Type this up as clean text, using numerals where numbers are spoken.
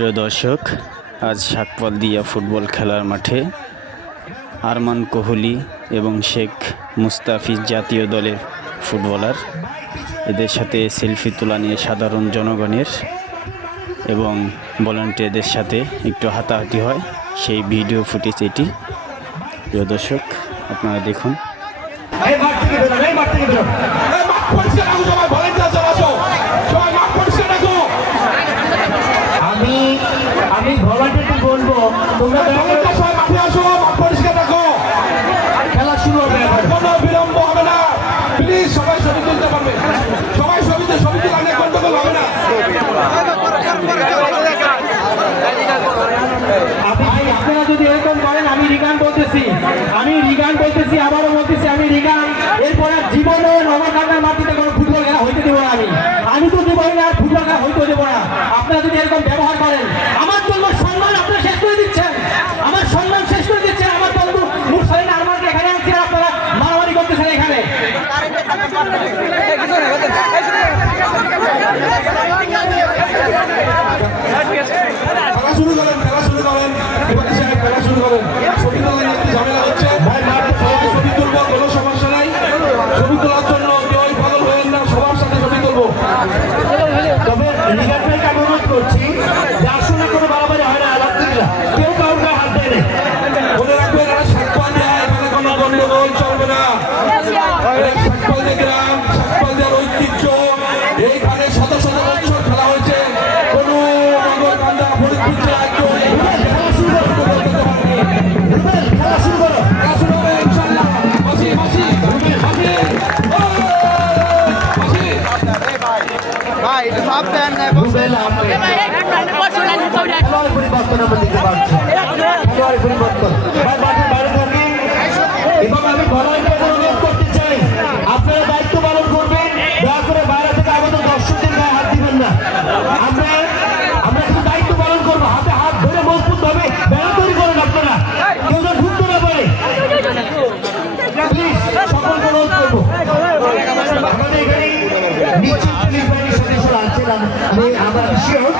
প্রিয় দর্শক, আজ শাকপালদিয়া ফুটবল খেলার মাঠে আরমান কোহলি এবং শেখ মুস্তাফিজ জাতীয় দলের ফুটবলার, এদের সাথে সেলফি তোলা নিয়ে সাধারণ জনগণের এবং ভলান্টিয়ারদের সাথে একটু হাতাহাতি হয়, সেই ভিডিও ফুটেজ এটি। প্রিয় দর্শক, আপনারা দেখুন। আমি ভলান্টিয়ারকে বলবো তোমরা মাঠে আসো, মাঠ পরিষ্কার রাখো, খেলা শুরু হবে, কোনো বিলম্ব হবে না। প্লিজ সবাই ছবি তুলতে পারবে, সবাই ছবি তুললে গন্ডগোল হবে না। আপনারা যদি এরকম করেন, আমি রিগান বলতেছি, আবারও বলতেছি, আমি রিগান। এরপরে জীবনে নবকান্ডার মাটিতে কোনো ফুটবল খেলা হইতে দেবো না। আমি তো দেবো না, ফুটবল খেলা হইতে দেবো না। আপনারা যদি এরকম ব্যবহার করেন, আমার জন্য সম্মান আপনারা শেষ করে দিচ্ছেন, আমার সম্মান শেষ করে দিচ্ছেন। আমার বন্ধু মুরসালিন আরমানকে এখানে আনছেন, আপনারা মারামারি করতেছেন এখানে। খেলা শুরু করেন, খেলা শুরু করেন, খেলা শুরু করেন। ছবি তোলার একটু ঝামেলা হচ্ছে, ছবি তুলবো, কোনো সমস্যা নাই। ছবি তোলার জন্য কেউ পাগল হয়েন না, সবার সাথে ছবি তুলবো। তবে রিগারটাকে আমি অনুরোধ করছি যে আসলে কোনো বাড়াবাড়ি হয় না, আলহামদুলিল্লাহ, কেউ কাউকে হাত দেয় না। মনে রাখবেন, এরা শাকপালদিয়া, এখানে কোনো গন্ডগোল চলবে না। শাকপালদিয়া গ্রাম, শাকপালদিয়ার ঐতিহ্য, এইখানে শত শত বছর খেলা হয়েছে। কোনো নগরকান্দা ফরিদপুর জেলায় কেউ খেলা শুরু করো, খেলা শুরু হবে ইনশাআল্লাহ। মাসি মাসি মাসি ভাই এটা সব দেন না পরিবর্তন আমরা দিতে পারছি, পরিবর্তন। এবং আমি ভলান্টিয়ারদের অনুরোধ করতে চাই, আপনারা দায়িত্ব পালন করবেন, দয়া করে বাইরে থেকে আমাদের দর্শকদের গায়ে হাত দিবেন না। আমরা শুধু দায়িত্ব পালন করবো, হাতে হাত ধরে মজবুত ভাবে বেড়া তৈরি করেন আপনারা, কেউ যেন ঢুকতে না পারে। প্লিজ সকলকে অনুরোধ করবো। আমাদের এখানে নিশ্চিত পুলিশ বাহিনীর সদস্যরা আছেন, আমি শিওর